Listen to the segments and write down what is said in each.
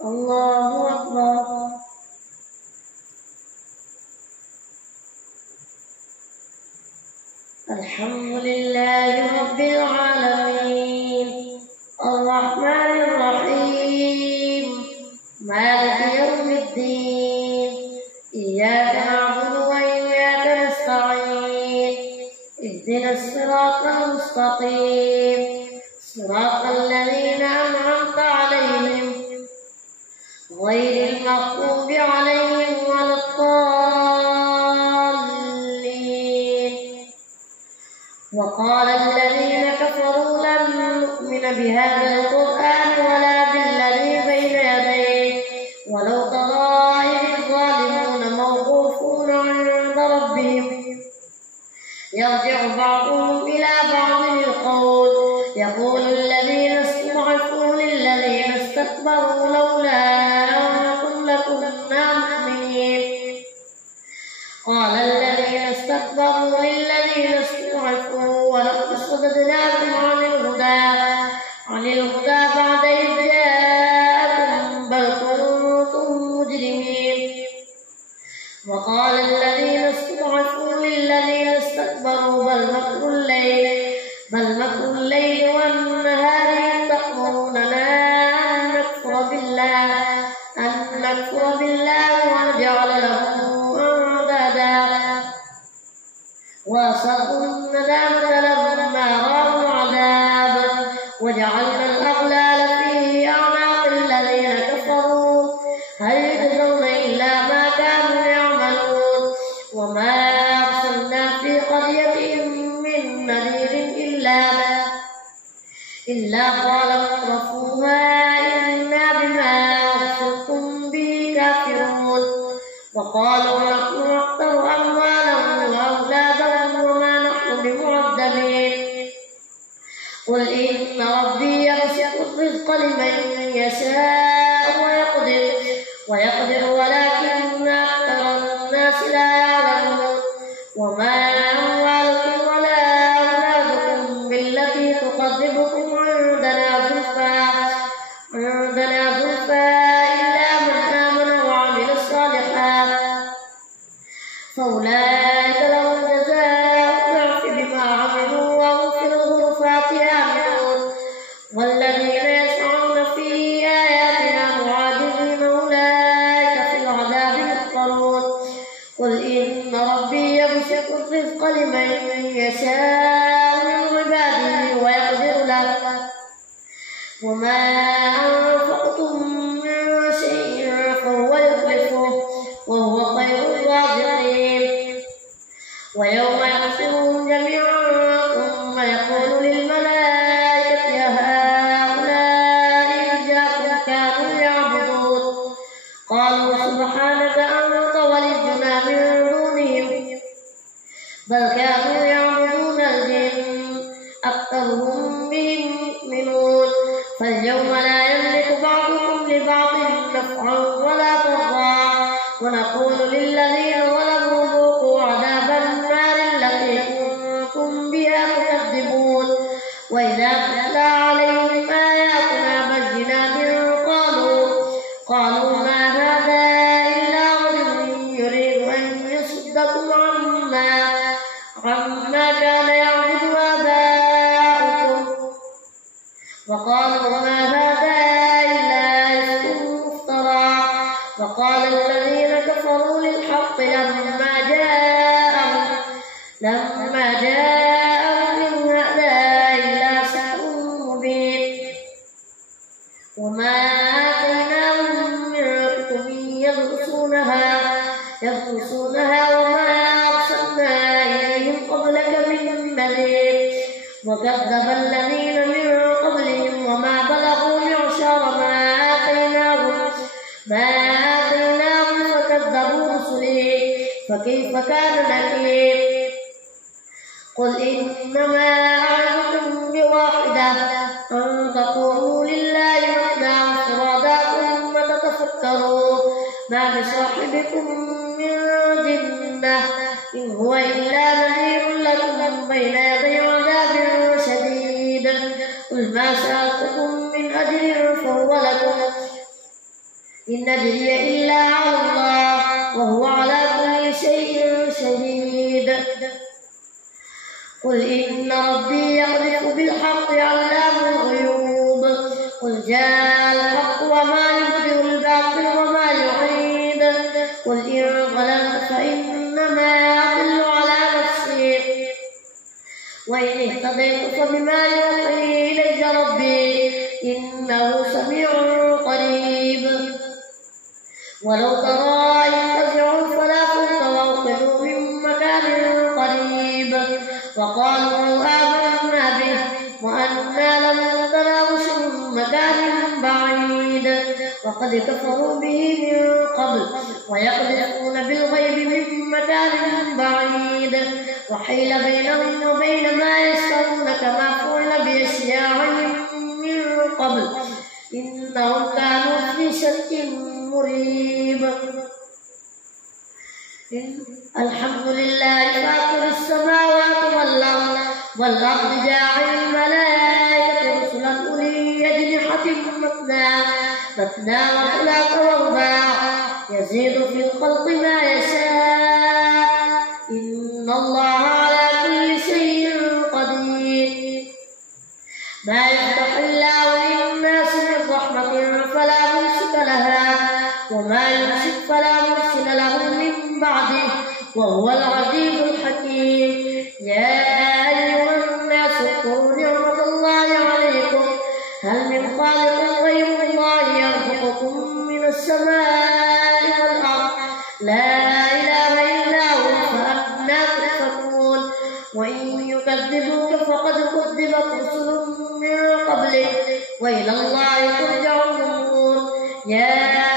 الله أكبر. الحمد لله رب العالمين الرحمن الرحيم مالك يوم الدين إياك نعبد وإياك نستعين اهدنا الصراط المستقيم صراط الذين أنعمت عليهم غير المغضوب عليهم ولا الضالين. وقال الذين كفروا لن نؤمن بهذا القرآن ولا بالذي بين يديه ولو ترى إذ الظالمون موقوفون عند ربهم يرجع بعضهم إلى بعض القول يقول الذين استضعفوا للذين استكبروا لولا أنتم لكنا مؤمنين. قال الذين استكبروا للذين استضعفوا ولقد صددناكم عن الهدى بعد إذ جاءكم بل كنتم مجرمين. وقال الذين استضعفوا للذين استكبروا بل مكر الليل والنهار إذ تأمروننا أن نكفر بالله ونجعل له أندادا وأسروا الندامة لما رأوا العذاب وجعلنا الأغلال في أعناق الذين كفروا هل يجزون إلا ما كانوا يعملون. وما أرسلنا في قرية من نذير إلا قال مترفوها إنا بما أرسلتم به كافرون. وقالوا نحن أكثر أموالا وأولادا وما نحن بمعذبين. قل إن ربي يبسط الرزق لمن يشاء ويقدر ولكن أكثر الناس لا يعلمون. وما أموالكم ولا أولادكم بالتي تقربكم عندنا زلفى إلا من آمن وعمل الصالحات فأولئك لهم جزاء الضعف بما عملوا وهم في الغرفات آمنون. والذين يسعون في آياتنا معاجزين أولئك في العذاب محضرون. قل إن ربي يبسط الرزق لمن يشاء من عباده ويقدر له وما أنفقتم من شيء فهو يخلفه وهو خير الرازقين. ويوم يحشرهم جميعا ثم يقول للملائكة أهؤلاء إياكم كانوا يعبدون قالوا سبحانك أنت ولينا من دونهم بل كانوا يعبدون الجن أكثرهم بهم مؤمنون. فاليوم لا يملك بعضكم لبعض نفعا ولا ضرا ونقول للذين ظلموا ذوقوا عذاب النار التي كنتم بها تكذبون. وإذا تتلى عليهم آياتنا بينات قالوا ما هذا إلا رجل يريد أن يصدكم عما كان يعبد آباؤكم وقالوا ما هذا إلا إفك مفترى. وقال الذين كفروا للحق لما جاءهم إن هذا إلا سحر مبين. وما آتيناهم من كتب يدرسونها وما أرسلنا إليهم قبلك من نذير. وكذب الذين من قبلهم وما بلغوا معشار ما آتيناهم فكذبوا رسلي فكيف كان نكير. قل إنما أعظكم بواحدة أن تقولوا لله مثنى وفرادا ثم تتفكروا ما بصاحبكم من جنة إن هو إلا نذير لكم بين يدي عذاب شديد. قل ما سألتكم من أجر فهو لكم إن أجري إلا على الله وهو على كل شيء شهيد. قل إن ربي يقذف بالحق علام الغيوب. قل جاء الحق وما يبدئ الباطل وما يعيد. قل إن ضللت فإنما أضل على نفسي وإن اهتديت فبما يوحي إلي ربي إنه سميع قريب. ولو ترى إذ فزعوا فلا فوت وأخذوا من مكان قريب وقالوا آمنا به وأنا لم نتناوش من مكان بعيد وقد كفروا به من قبل ويقذفون بالغيب من مكان بعيد وحيل بينهم وبين ما يشترون كما فعل بأشياعهم من قبل إنهم كانوا في شك مريب. الحمد لله فاطر السماوات والأرض جاعل الملائكة رسلا أولي أجنحة مثنى وثلاث ورباع يزيد في الخلق ما يشاء إن الله على كل شيء قدير. ما يفتح الله للناس من رحمة فلا ممسك لها وما يمسك فلا مرسل له من بعده وهو العزيز الحكيم. يا أيها الناس اذكروا نعمة الله عليكم هل من خالق غير الله يرزقكم من السماء والأرض لا إله إلا هو فأنى تؤفكون. وإن يكذبوك فقد كذبت رسل من قبلك وإلى الله ترجع الأمور. يا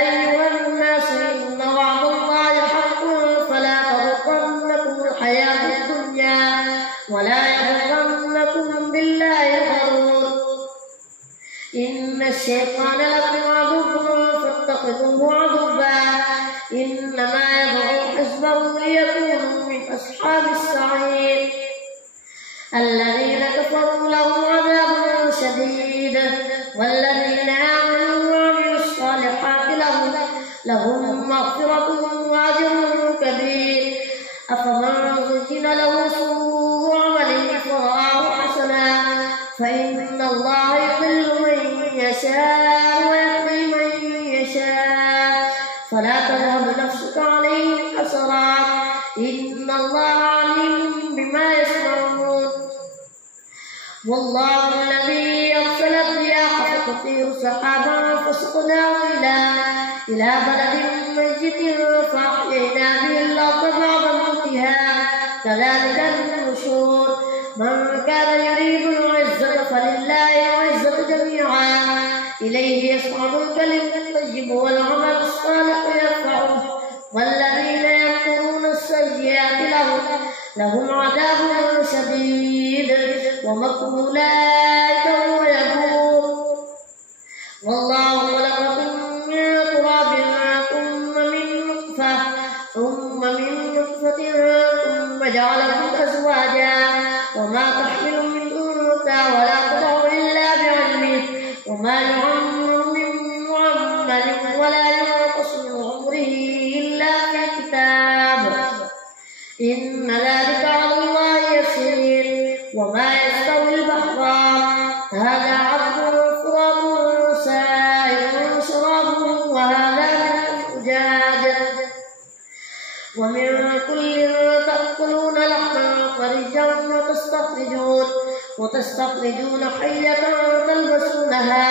أيها الناس إن وعد الله حق فلا تغرنكم الحياة الدنيا ولا يغرنكم بالله الغرور. إن الشيطان لكم عدو فاتخذوه عدوا إنما يدعو حزبه ليكونوا من أصحاب السعير. الذين كفروا لهم عذاب شديد والذين آمنوا وعملوا الصالحات لهم مغفرة وأجر كبير. أفمن زين له سوء عمله فرآه حسنا فإن الله يضل من يشاء ويهدي من يشاء فلا تذهب نفسك عليهم حسرات إن الله عليم بما يصنعون. والله الذي أرسل الرياح فتثير سحابا فسقناه إلى بلد ميت فأحيينا به الأرض بعد موتها كذلك النشور. من كان يريد العزة فلله العزة جميعا إليه يصعد الكلم الطيب والعمل الصالح يرفعه والذين يمكرون السيئات لهم عذاب شديد ومكر أولئك هو يبور. والله خلقكم من تراب ثم من نطفة ثم جعلكم أزواجا وما تحمل من أنثى ولا تضع إلا بعلمه وما يعمر من معمر ولا ينقص من عمره إلا في كتاب إن ذلك على الله يسير. وما يستوي البحران هذا عذب فرات سائغ شرابه وهذا من أجاج ومن كل تأكلون لحما طريا وتستخرجون حية تلبسونها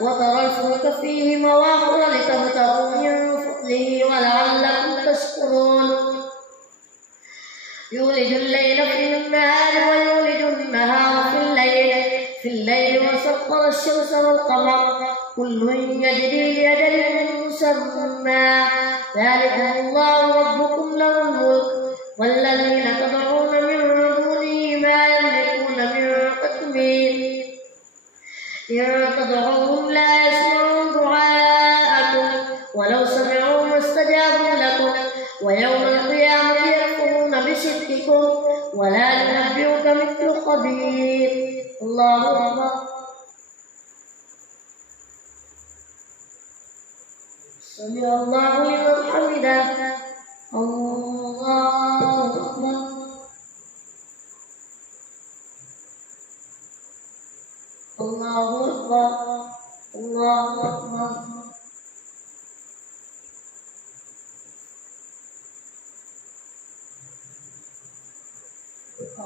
وترى الفلك فيه مواخر لتبتغوا من فضله ولعلكم تشكرون. يولج الليل في النهار ويولج النهار في الليل وسخر الشمس والقمر كل يجري لأجل مسمى ذلكم الله ربكم له الملك والذين تدعون من دونه ما يملكون من قطمير إن تدعوهم لا يسمعون دعاءكم ولو سمعوا ما استجابوا لكم ويوم القيامة يكفرون بشرككم ولا ينبئك مثل خبير. الله أكبر. سمع الله لمن حمده. الله أكبر. الله أكبر. الله أكبر.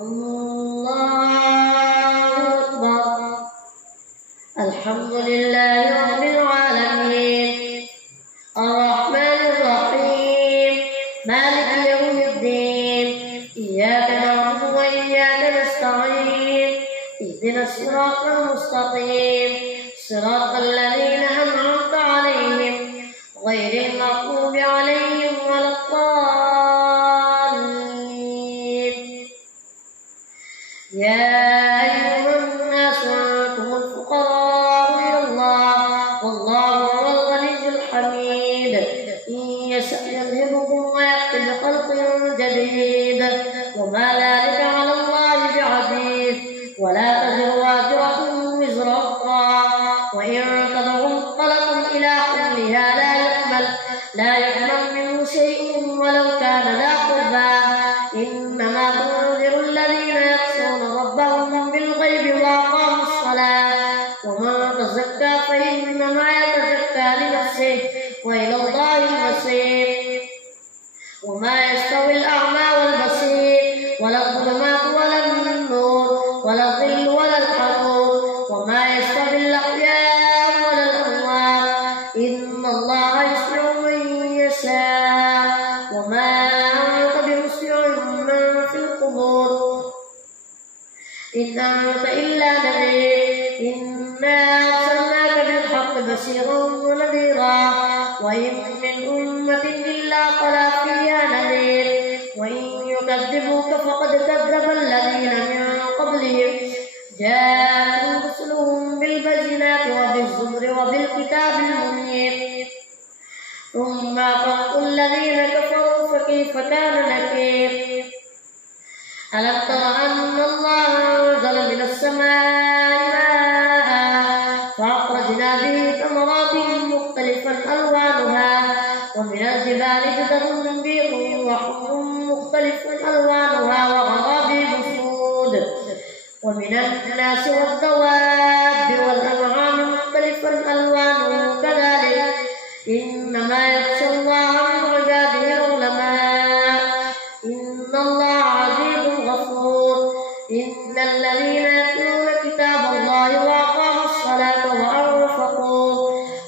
الله أكبر. الحمد لله رب العالمين الرحمن الرحيم مالك يوم الدين إياك نعبد وإياك نستعين اهدنا الصراط المستقيم صراط الذين أنعمت عليهم غير المغضوب عليهم ولا الضالين. يا أيها الناس أنتم الفقراء إلى الله والله هو الغني الحميد. إن يشأ يذهبكم ويأتي بخلق جديد وما ذلك على الله بعزيز. ولا تزر وازرة وزر أخرى وإن تدع مثقلة إلى حملها لا يحمل منه شيء ولو كان ذا قربى. إنما تنذر الذين يخشون ربهم بالغيب وأقاموا الصلاة ومن تزكى فإنما يتزكى لنفسه وإلى الله المصير. وما يستوي الأعمى والبصير ولا الظلمات ولا النور ولا الظل ولا الحرور وما يستوي الأحياء ولا الأموات إن الله يسمع من يشاء وما أنت بمسمع من في القبور إن أنت إلا نذير. إنا أرسلناك بالحق بشيرا ونذيرا وإن من أمة إلا خلا فيها نذير. وإن يكذبوك فقد كذب الذين من قبلهم جاءتهم رسلهم بالبينات وبالزبر وبالكتاب المنير ثم أخذت الذين كفروا فكيف كان نكير. ألم تر أن الله أنزل من السماء ماء فأخرجنا به ثمرات مختلفا ألوانها ومن الجبال جدر بيض وحمر مختلف ألوانها وغرابيب سود ومن الناس والدواب والأنعام مختلفا ألوانه كذلك. إنما يخشى الله من عباده العلماء إن الله عزيز غفور. إن الذين يتلون كتاب الله وأقاموا الصلاة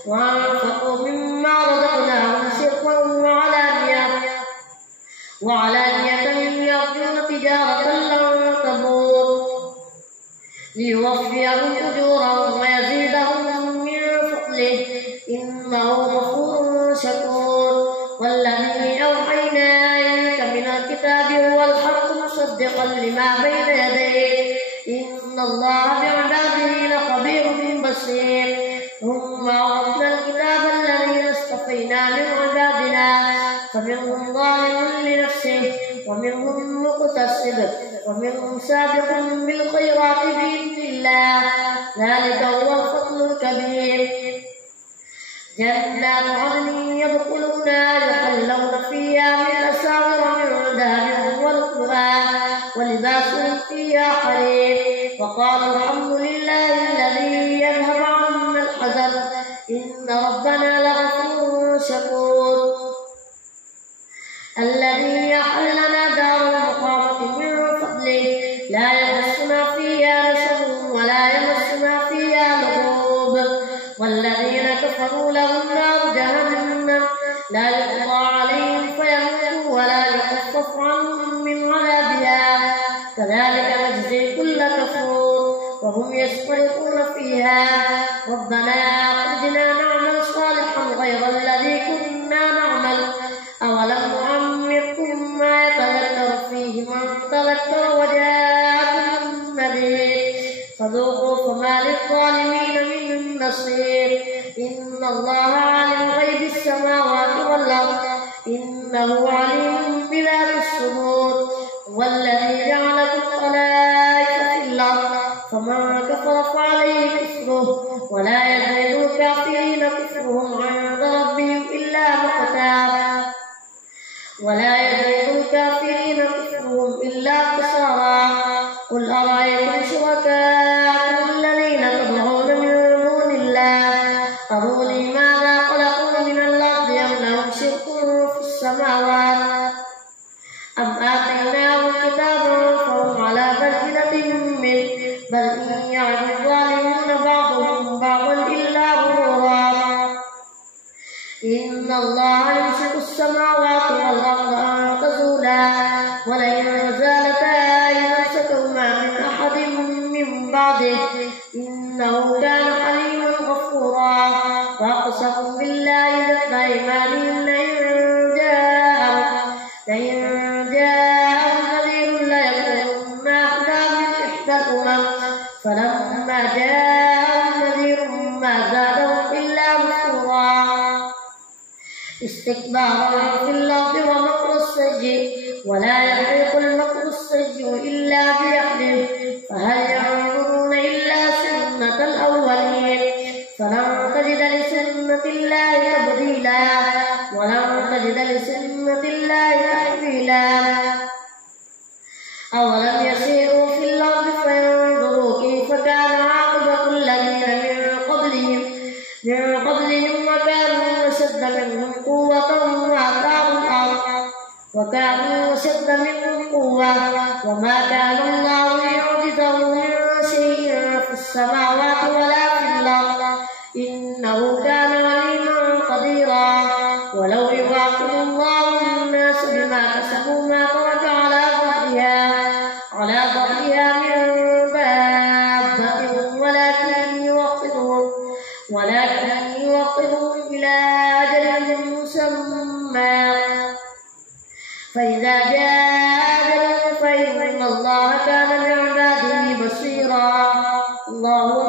وأنفقوا مما رزقناهم سرا وعلانية يرجون تجارة لن تبور ليوفيهم أجورهم ويزيدهم من فضله إنه غفور شكور. والذي أوحينا إليك من الكتاب هو الحق مصدقا لما بين يديه إن الله بعباده لخبير بصير. ثم أورثنا الكتاب الذين اصطفينا من عبادنا فمنهم ظالم لنفسه ومنهم مقتصد ومنهم سابق بالخيرات بإذن الله ذلك هو الفضل الكبير. جنات عدن يدخلونها يحلون فيها من أساور من ذهب ولؤلؤا ولباسهم فيها حرير. وقالوا الحمد لله الذي يذهب عنا الحزن إن ربنا لغفور شكور. الذي أحلنا دار المقامة من فضله لا يمسنا فيها نصب ولا يمسنا فيها لغوب. والذين كفروا لهم نار جهنم لا يقضى عليهم فيموتوا ولا يخفف عنهم من عذابها كذلك نجزي كل كفور. وهم يصطرخون فيها ربنا أخرجنا نعمل صالحا غير الذي كنا نعمل أولم نعمركم ما يتذكر فيه من تذكر وجاءكم النذير فذوقوا فما للظالمين من نصير. إن الله عالم غيب السماوات والأرض إنه عليم بذات الصدور. هو الذي جعلكم خلائف في الأرض فمن كفر فعليه كفره ولا يزيد الكافرين كفرهم عند ربهم إلا ولا يزيد الكافرين كفرهم إلا خسارا. قل أرأيتم شركاءكم الذين تدعون من دون الله أروني ماذا خلقوا من الأرض أم لهم شرك في السماوات أم آتيناهم كتابا فهم على بينة منه بل إن يعد الظالمون بعضهم بعضا إلا غرورا. إن الله يمسك السماوات والأرض أن تزولا ولئن زالتا إن أمسكهما من أحد من بعده إنه كان حليما غفورا. وأقسموا بالله جهد أيمانهم لئن جاءهم نذير ليكونن أهدى من إحدى الأمم فلما جاءهم نذير ما زادهم إلا نفورا. استكبارا في الأرض ومكر السيء ولا يحيق المكر السيء إلا بأهله فهل ينظرون إلا سنة الأولين فلن تجد لسنة الله تبديلا ولن تجد لسنة الله تحويلا. أولم يسيروا في الأرض فينظروا كيف كان عاقبة الذين من قبلهم وكانوا أشد منهم قوة وما كان الله ليعجزه من شيء في السماوات ولا في الأرض إنه كان عليما قديرا. ولو يواخذ الله الناس بما كسبوا ما ترك على ظهرها من دابة ولكن يوخرهم إلى أجل مسمى فإذا جاء أجلهم فإن الله كان بعباده بصيرا. الله